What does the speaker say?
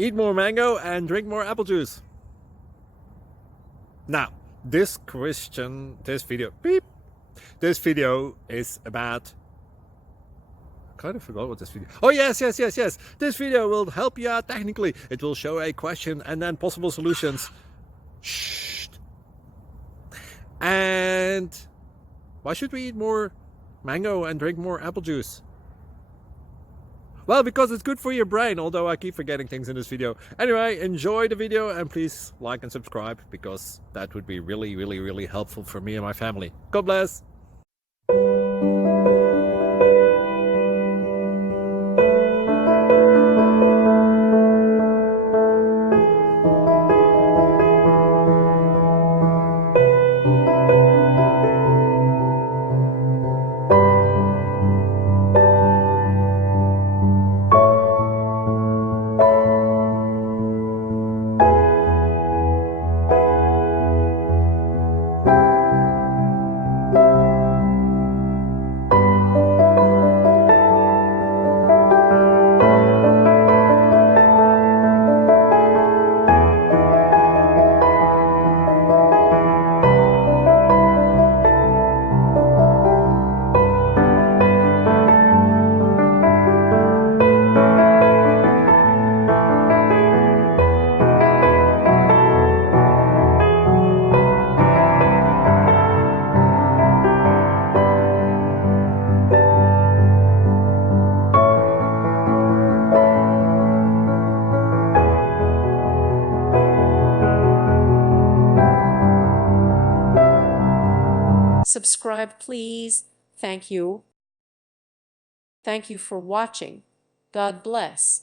Eat more mango and drink more apple juice. Now, this video is about... I kind of forgot what this video... Oh, yes. This video will help you out technically. It will show a question and then possible solutions. Shh. And why should we eat more mango and drink more apple juice? Well, because it's good for your brain, although I keep forgetting things in this video. Anyway, enjoy the video and please like and subscribe, because that would be really helpful for me and my family. God bless! Subscribe, please. Thank you. Thank you for watching. God bless.